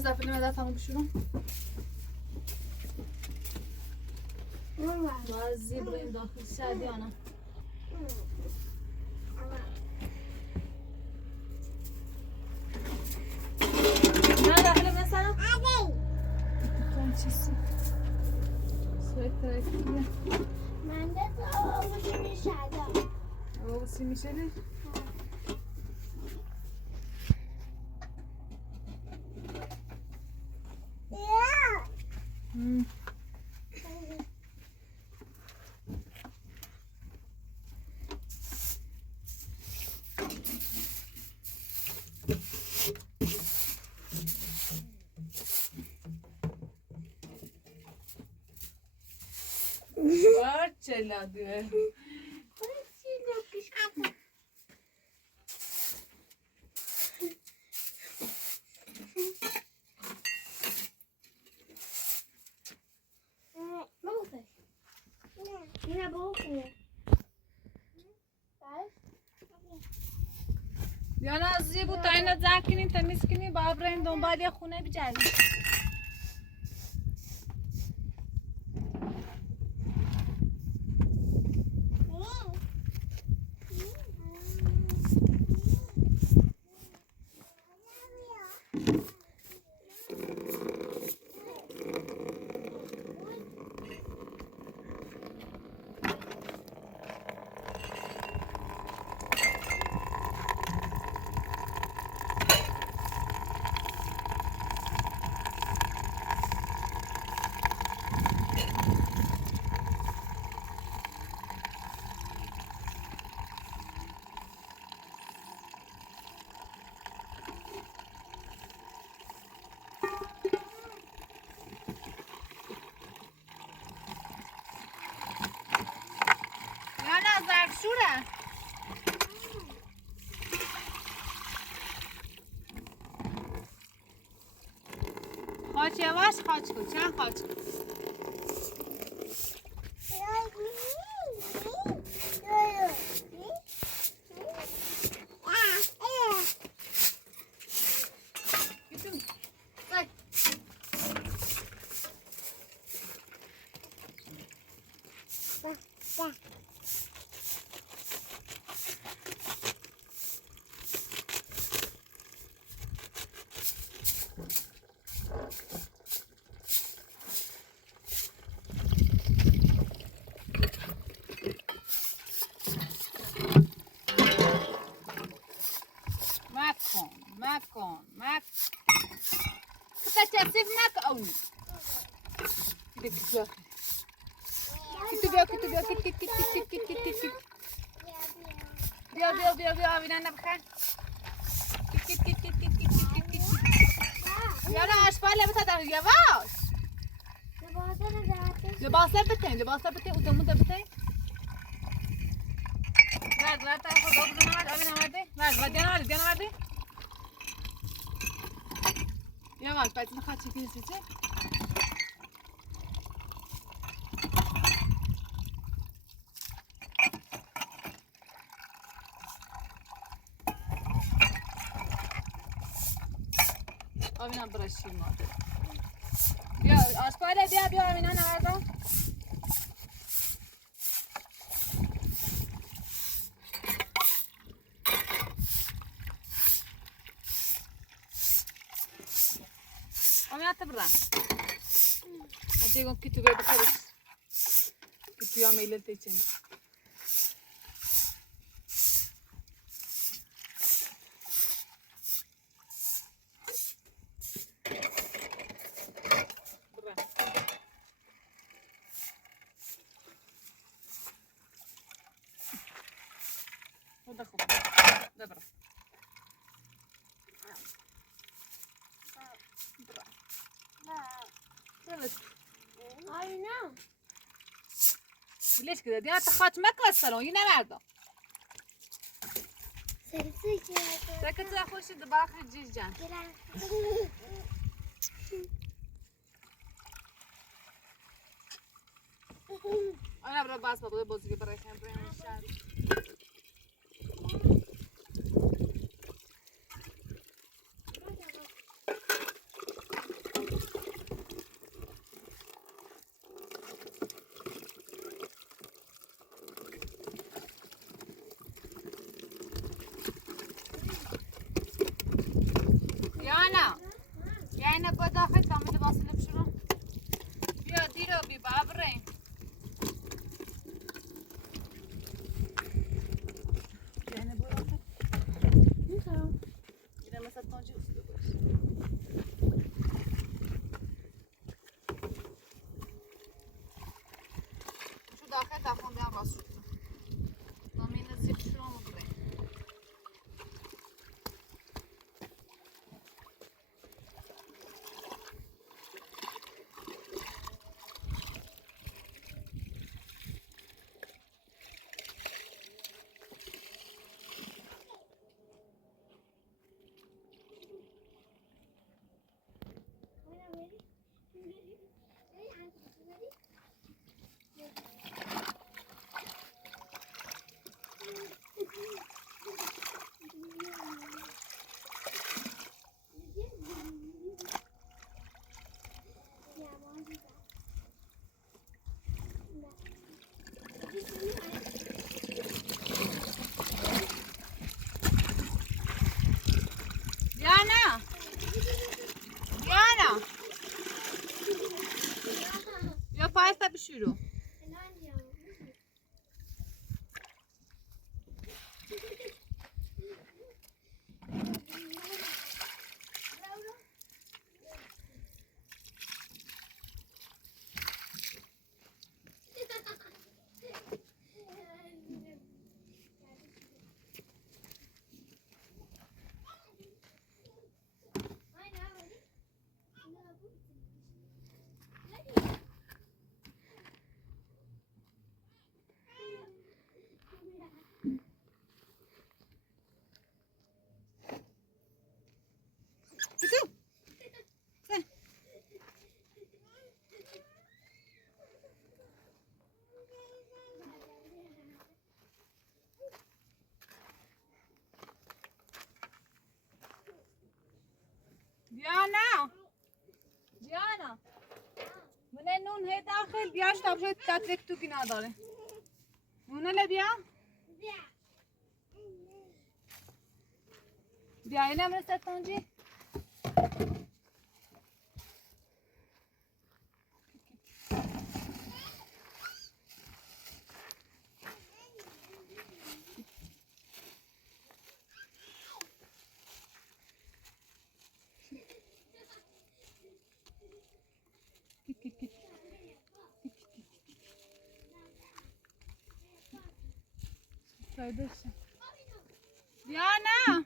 زفیری مدت همون بشورم بازی بریم داخل شدی آنم نه داخل مثلا کن چیزی سویتر اکیه من ده تو آبوشی میشه آبوشی میشه نه چلا دیگه نه بخور یا نه از یه بود تا اینا زن کنین تمیز کنین با برین دنبال یه خونه بجردین شوره خاچ یواش خاچ کن چند خاچ کن مکن تتصف نکن بیا آبینا نبخن یالا آشپال لبتا دارو یواش لباسه بتین اوتمون بتین ورد تا خود آب نماد آبینا مرده ورد دیانا مرده یواش باید نخواد چکی نسیچه آبینا برشیم ماده بیا آشپاله بیا آبینا نوردم آبینا تبرن دیگه کی تو بیاد خودش کی تو یا میل تیچن خدا خوب دبر آینا ليش كده دي تخاط مكسرون ينمردو سرسي سكت اخوش دباخ الجيجان انا برا باس بابا بوزي برا كان برا الشارع اینه با داخل تامل باصل بشرو بیا دیرو بی بابرین اینه با داخل میخوام اینه مثلا تانجی اصلا باش شو داخل تافون بیان باز شد تامین زیب شروع مگره Diana! Diana! بیا پایست بشورو دیانا دیانا من نون هی داخل بیاش تا بشه تطریق تو کی نداره نونه لبیا بیا اینم رسد تانجی Diana!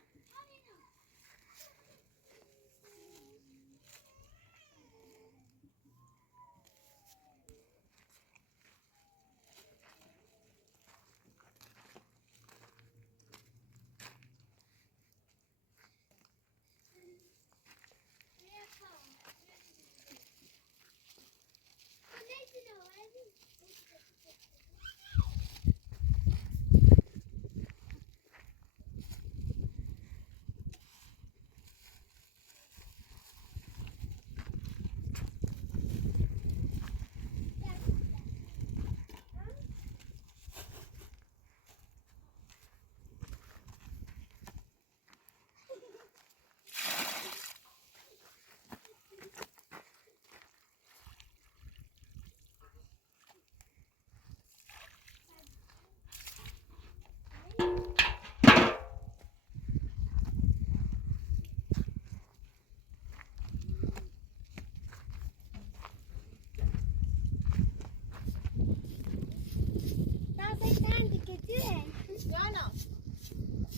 Diana!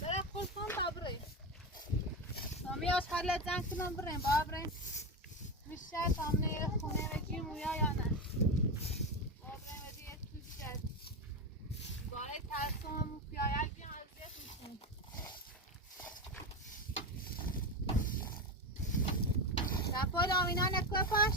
Dara خورسان بابره سامی آش حالت زنگ کنم بریم بابره میشه سامنه خونه رجی مویا یا نه بابره و دیگه تو شد باره ترسم پیایل بیان از بیت میشون دفعه دامینا نکوه پاش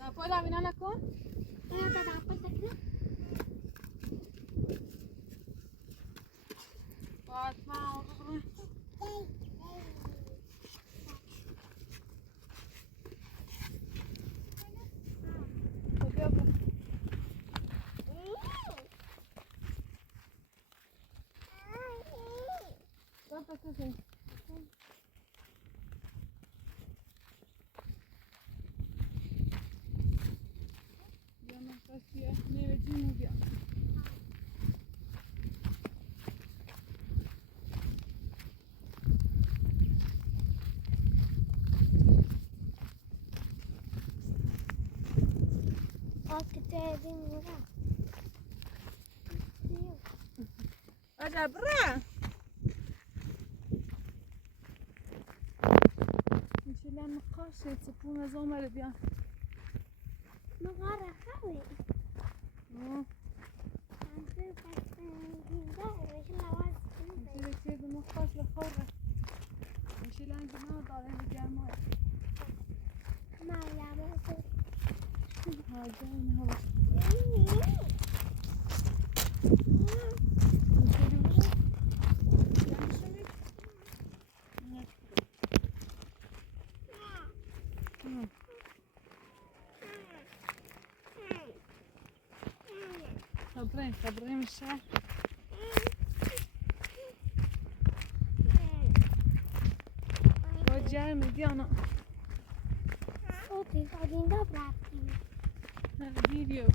دفعه دامینا نکن تا کسی بیا نقاشیه نیوجیمو بیا Aja برا میشه نقاشه تپون از آمده بیا مغاره خوی میشه چیز نقاش بخوره میشه لنگ نه داره گرمای هاجه این هوا صبرين الشعر وجاي مديانة صوتي قاعدين دبر فيديو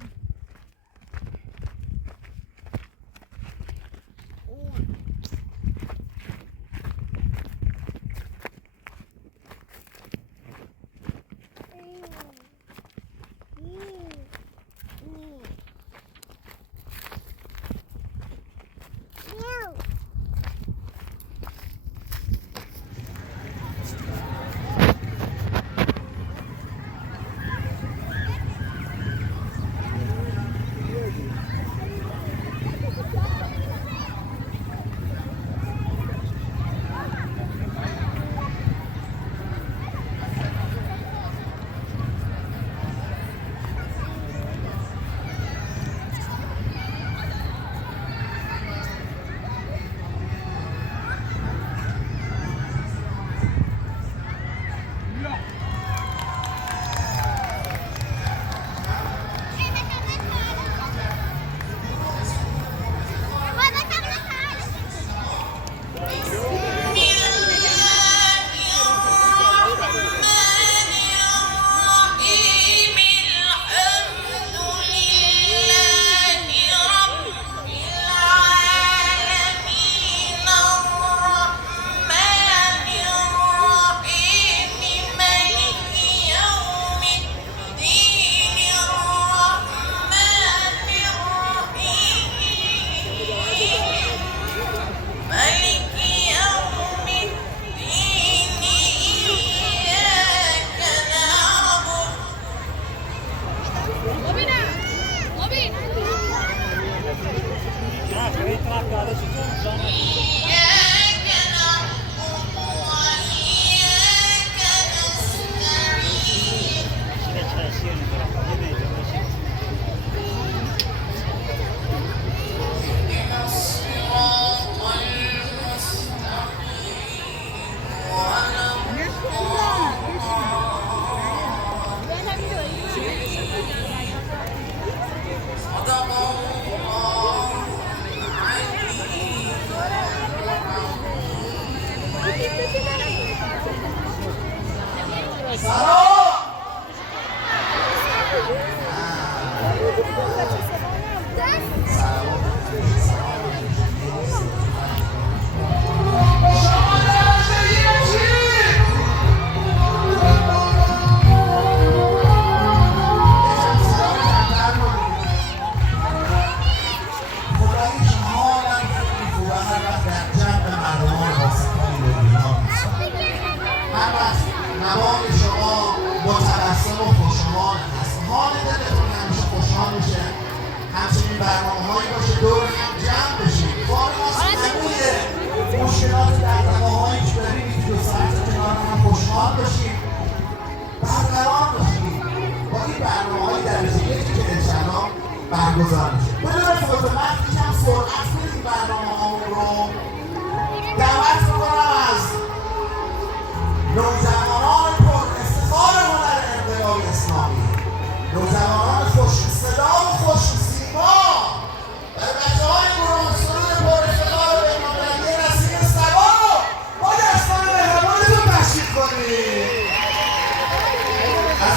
بچه‌های گروه سرود پرفتخار بین‌المللی نسیم سبا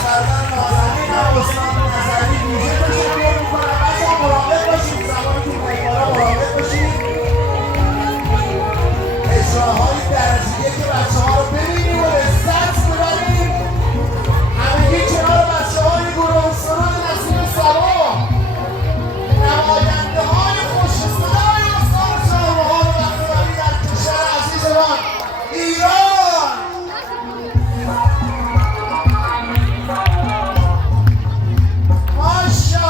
برادر نازنین و استاد نظری ویژه تشکر میکنم. بچه‌ها مراقب باشید، زمانی که میایید بالا مراقب باشید. اجراهای درجه‌ای که بچه‌ها رو ببینیم و لذت ببریم. همگی کنار بچه‌های گروه سرود نسیم سبا، نماینده‌های خوش‌صدای استان شاهنامه و بختیاری در کشور عزیزمان ایران. ماشاءالله.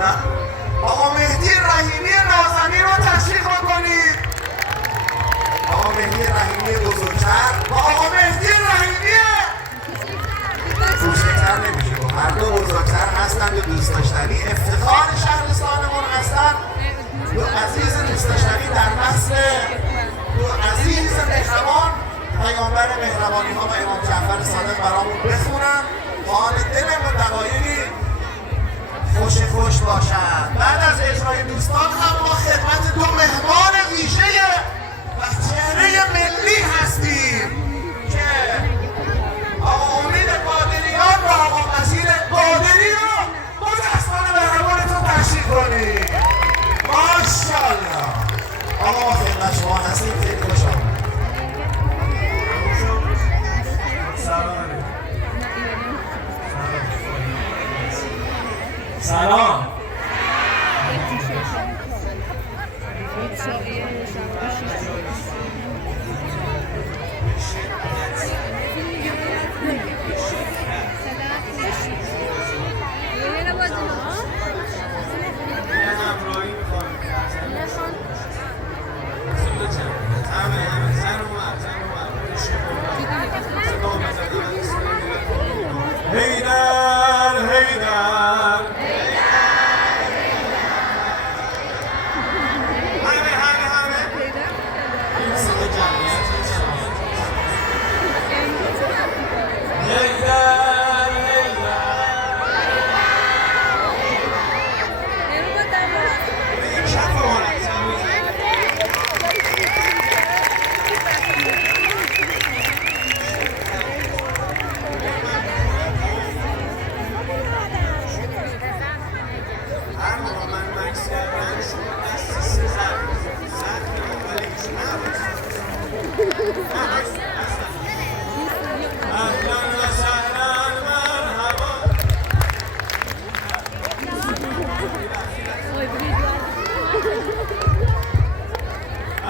میکنم. آقا مهدی رحیمی نازنین رو تشریف بکنید. آقا مهدی رحیمی بزرگتر و آقا مهدی رحیمی کوچکتر نمیشه گفت، هر دو بزرگتر هستند و دوست داشتنی، افتخار شهرستانمون هستند. دو عزیز دوست داشتنی در نسل دو عزیز مهربان، پیامبر مهربانی ها و امام جعفر صادق برامون بخونن، حال دلمون دقایقی خوش باشد. بعد از اجرای دوستان هم ما خدمت دو مهمان ویژه و چهره ملی هستیم که آقا امید قادریان و آقا مسیر قادری رو با دستان مهربانتون تشریف کنید. ماشاءالله. آقا ما خدمت شما هستیم، خیلی خوش آمدید. سلام.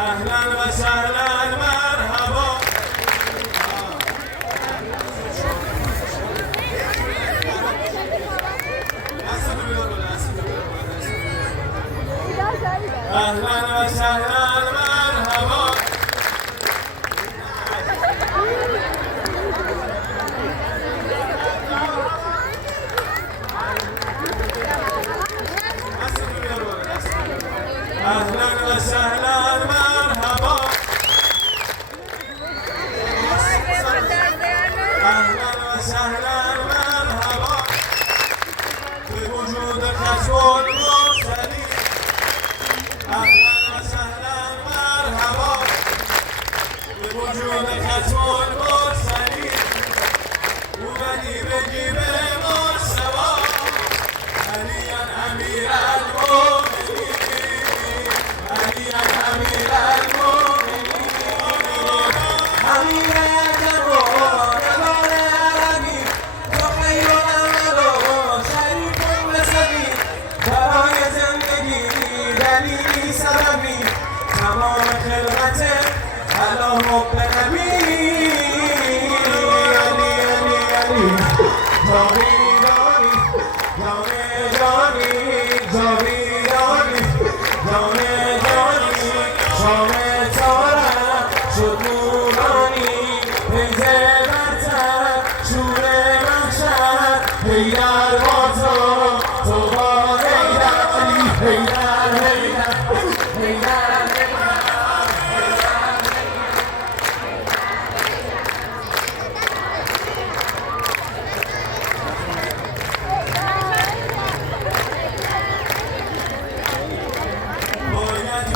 اهلا و سهلا مرحبا. اهلا و سهلا مرحبا. اهلا و سهلا مرحبا. اهلا و سهلا مرحبا. به وجود ختم المرسلین. اهلا و سهلا مرحبا. به وجود ختم المرسلین. اومدی بگی به مصطفی علی امیر المؤمنین. علی امیر المؤمنین. امیر جوان جوان عربی تو خیر العمل و شریف نسبی. برای زندگی دلیلی سببی تمام خلقت علی حب نبی. علی علی علی جاویدانی جاویدانی جاویدانی جاویدانی شام تارم شد نورانی. پیز برتر شور محشر حیدر با تو با حیدر علی حیدر حیدر حیدر. باید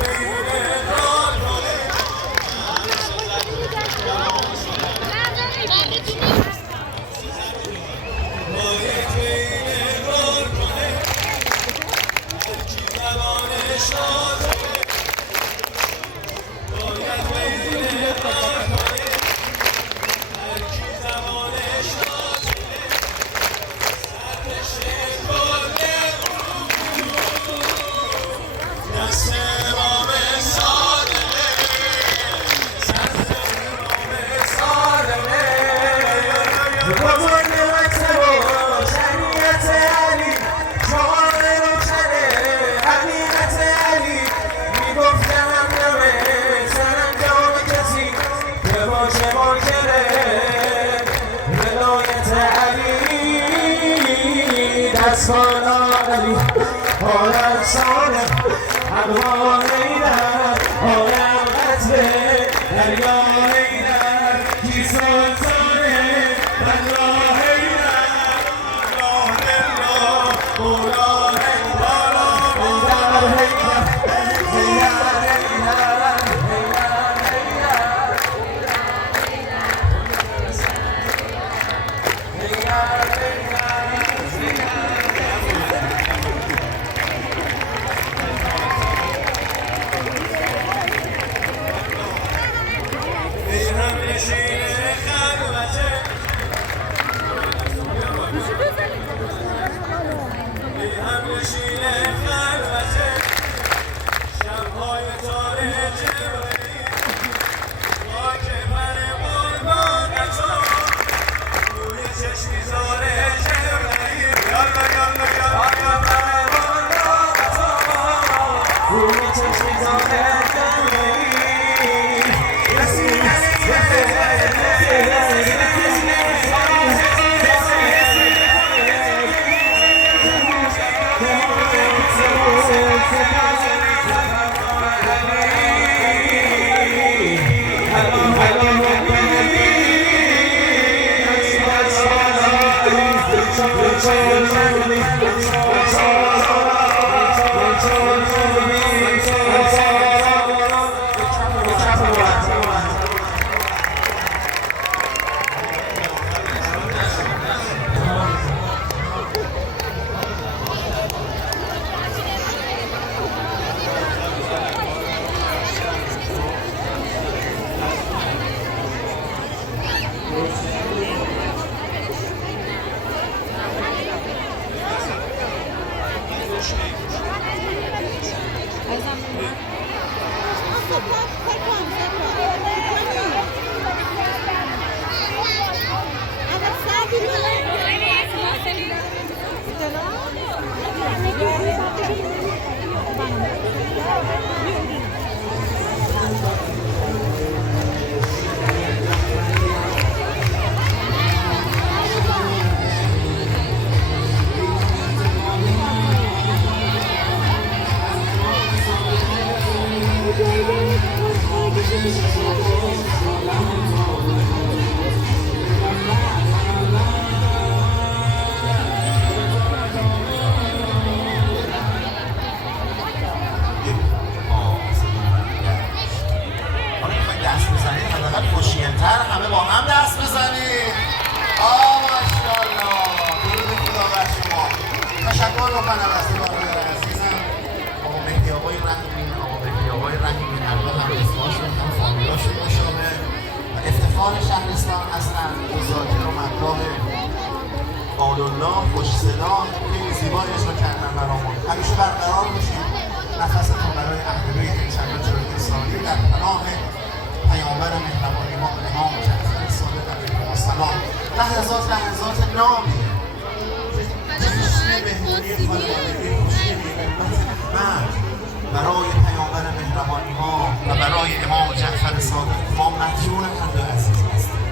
اسفانا علی حالت صالح حقا حیدر حالت قتل دریا حیدر کی سلطانه بلا حیدر الله الله مولا حیدر حیدر حیدر همه با هم دست بزنید. ماشاءالله. درود خدا بر شما. تشکر میکنم از برادر عزیزم آقا مهدی آقای رحیمی، آقا مهدی آقای رحیمی البته هم اسمشون هم فامیلاشون مشابه و افتخار شهرستان هستند. ذاکر و مطلب قالالله خوش صدا خیلی زیبایی اجرا کردن برامون. همیشه برقرار باشید. نفستون برای اهل بیت انشاءالله جلوی سالی در پناه پیامبر مهربان امام جعفر صادق علیه السلام. لحظات نامیه جشن مهمونی خانوادگی خوشگلی امت احمد برای پیامبر مهربانی ها و برای امام جعفر صادق ما مدیون هر دو عزیز هستیم.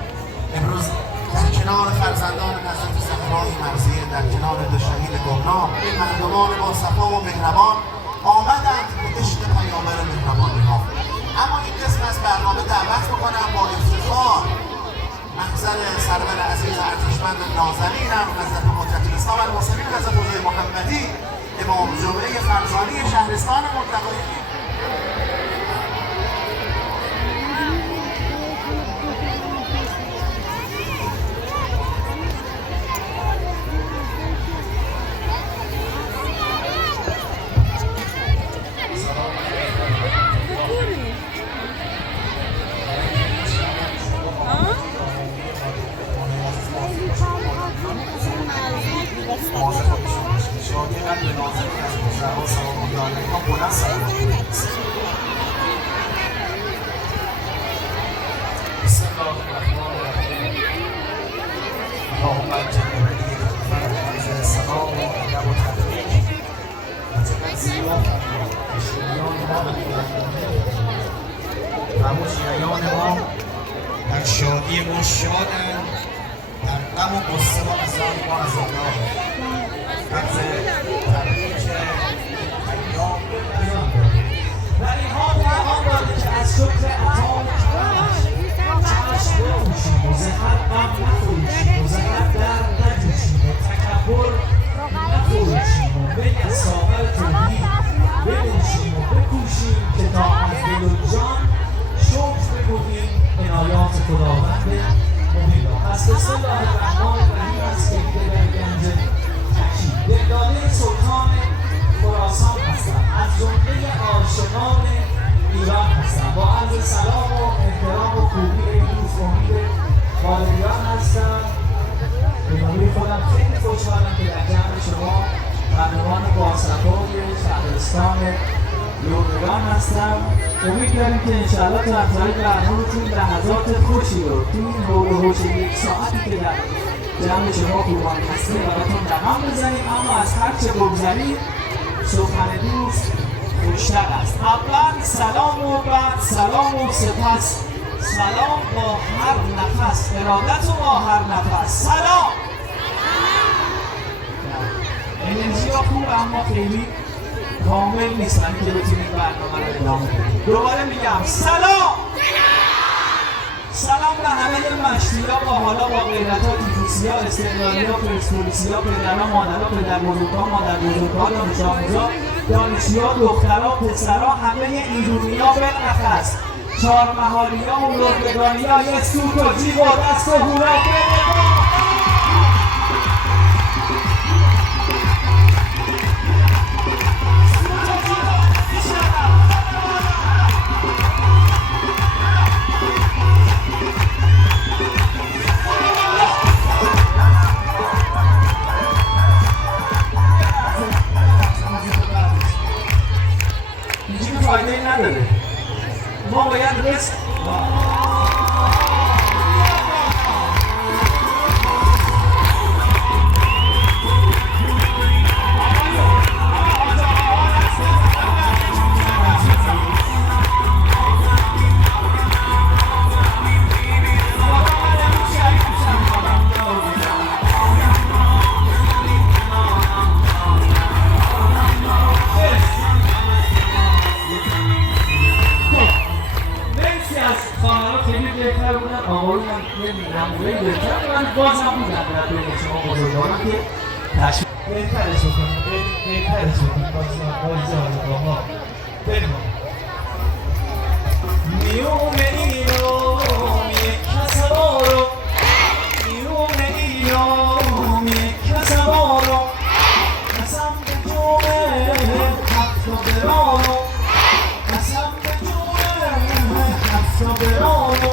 امروز در کنار فرزندان حضرت زهرای مرضیه، در کنار دو شهید گمنام، مردمان با صفا و مهربان آمدند به عشق پیامبر مهربانی ها. اما این قسم از برنامه دعوت میکنم با افتخار محضر سرور عزیز ارتشمند نازنینم حضرت حجت الاسلام المرسلین حضرت حوزه محمدی امام جمعه فرزانه شهرستان منتقایی هموشیریان ما در شادی ما شادند، در غم و غصه ما از آن ما عذابناک. رمز تبریک ایام ولی ها پیغام داده که از شکر عطا و کرمش چشم بپوشیم و زهر غم نفروشیم و زهر درد نجوشیم و تکبر نفروشیم و بی از ساغر توحید بنوشیم و بکوشیم که تا از دل و جان شکر بگوییم عنایات خداوند مبین را. پس بسم الله الرحمن الرحیم از کلیده در گنج تکی دلداده سلطان خراسان هستم، از جمله عاشقان ایران هستم. با عرض سلام و احترام و خوبی دوست امید والدیان هستم. به نوعی خودم خیلی خوشحالم که در جمع شما مردمان باصفای شهرستان لرگان هستم. امید داریم که انشاءالله تا از طریق برنامه‌تون لحظات خوشی رو تو این حول و حوش یک ساعتی که در جمع شما خوبان هستیم براتون رقم بزنیم. اما از هر چه بگذریم سخن دوست خوشتر است. اول سلام و بعد سلام و سپس سلام با هر نفس، ارادت و با هر نفس سلام. انرژی ها خوب اما خیلی کامل نیستن که بتونید برنامه رو ادامه بدید. دوباره میگم سلام. سلام به همه مشتی‌ها با حالا با غیرت‌ها، تیفوسی‌ها، استقلالی‌ها، پرسپولیسی‌ها، پدرها، مادرها، پدربزرگ‌ها، مادربزرگ‌ها، دانش-آموزا، دانشجوها، دخترها، پسرها، همه ایرونی‌ها بالاخص چهارمحالی‌ها و لرگانی‌ها یه سوت و جیب و دست و هورا بده. فایده نداره. ما باید رسک بازم بودم در بین شما بزرگوارم که تشکیل بهترش بکنیم بازم ها بریم میونه ایران یک کسوارو میونه ایران یک کسوارو قسم به جونه هفت برانو قسم به جونه هفت برانو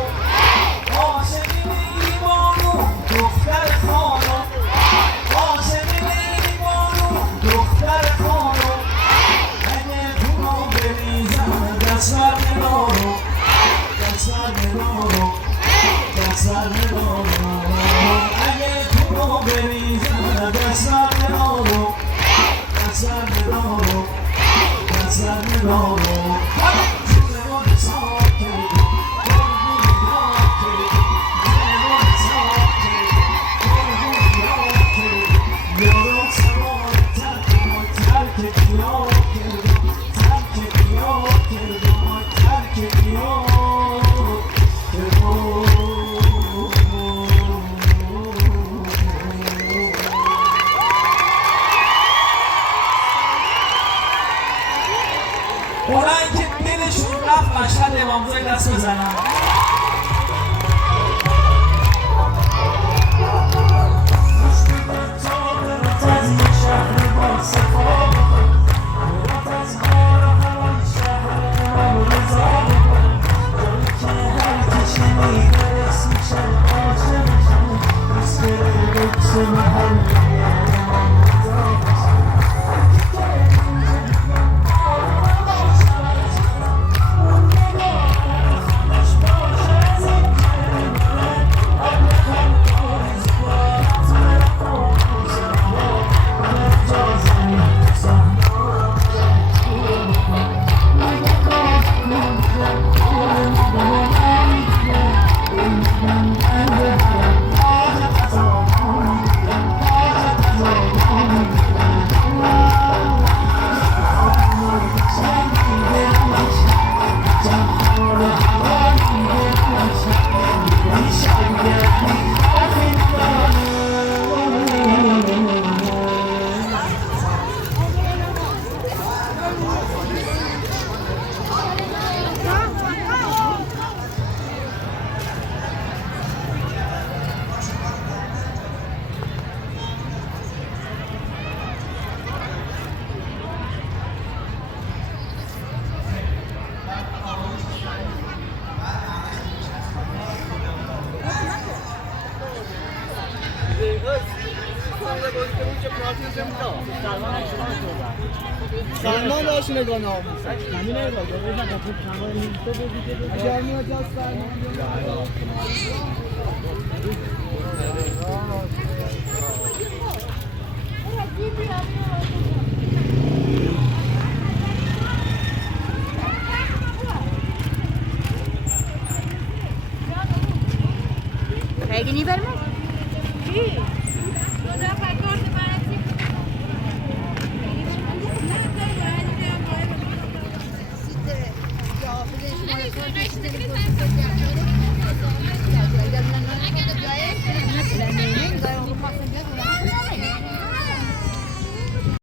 اونایی که دلشون رفت مشهد امامزاده دست بزنن. سلمان داشت نگاه ناموس همین نگاه اگر میاد از سلمان Krijg je niet bij me? Ja,